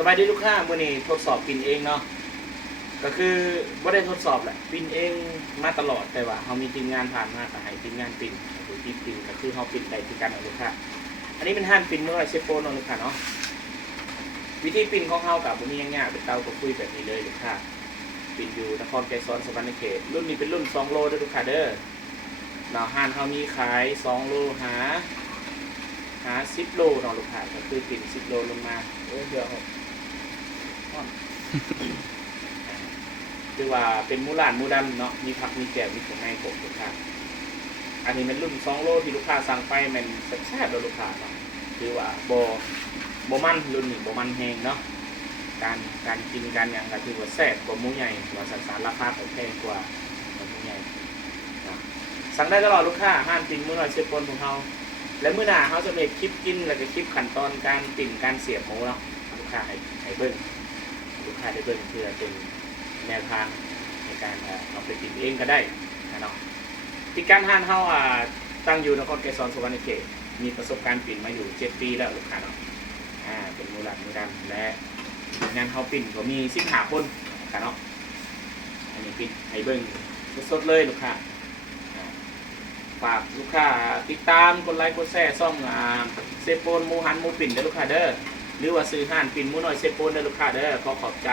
สบายดีลูกค้าเมื่อนี้ทดสอบปิ่นเองเนาะก็คือไม่ได้ทดสอบแหละปิ่นเองมาตลอดแต่ว่าเขามีทีมงานผ่านมาแต่ให้ทีมงานปิ่นหรือทีมปิ่นก็คือเขาปิ่นได้ที่การเอาลูกค้าอันนี้เป็นห้านปิ่นเมื่อไรเชฟโฟนลูกค้าเนาะวิธีปิ่นของเขากับผมมีง่ายๆเป็นเตากับคุยแบบนี้เลยลูกค้าปิ่นอยู่นครไกรสอนสวรรณเขตรุ่นนี้เป็นรุ่น2 โลด้วยลูกค้าเด้อเนาะห้านเขามีขาย2 โลหา10 โลเนาะลูกค้าก็คือปิ่น10 โลลงมาเดี๋ยวคือว่าเป็นมูลานมูดันเนาะมีผักมีแกงมีของในผมลูกค้าอันนี้เป็นรุ่น2 โลที่ลูกค้าสั่งไปมันแซ่บๆแล้วลูกค้าเนาะคือว่าโบมันรุ่นนี้โบมันแห้งเนาะการกินการอย่างก็ถือว่าแซ่บกว่าหมูใหญ่ว่าสันสารราคาแพงกว่าหมูใหญ่สั่งได้ตลอดลูกค้าห้านปิ่นมื้อหน่อยเชฟปนของเขาและมื้อหน้าเขาจะมีคลิปกินแล้วก็คลิปขั้นตอนการปิ่นการเสียบหมูเนาะลูกค้าให้เบิ่งลูกค้าได้เบิ่งเพื่อเป็นแนวทางในการเอาไปปิ่นเองก็ได้นะเนาะที่การห้านเขาตั้งอยู่นครไกรสอนสวรรณเขตมีประสบการณ์ปิ่นมาอยู่7 ปีแล้วลูกค้าเนาะเป็นมูลมือดันและงานเขาปิ่นก็มี15 คนค่ะเนาะอันนี้ปิ่นให้เบิ่งสดๆเลยลูกค้าฝากลูกค้าติดตามกดไลค์กดแชร์ซ่องเซโปนหมูหันหมูปิ่นเด้อลูกค้าเด้อหรือว่าซื้อห่านปิ่นหมูน้อยเซโปนเด้อลูกค้าเด้อขอบใจ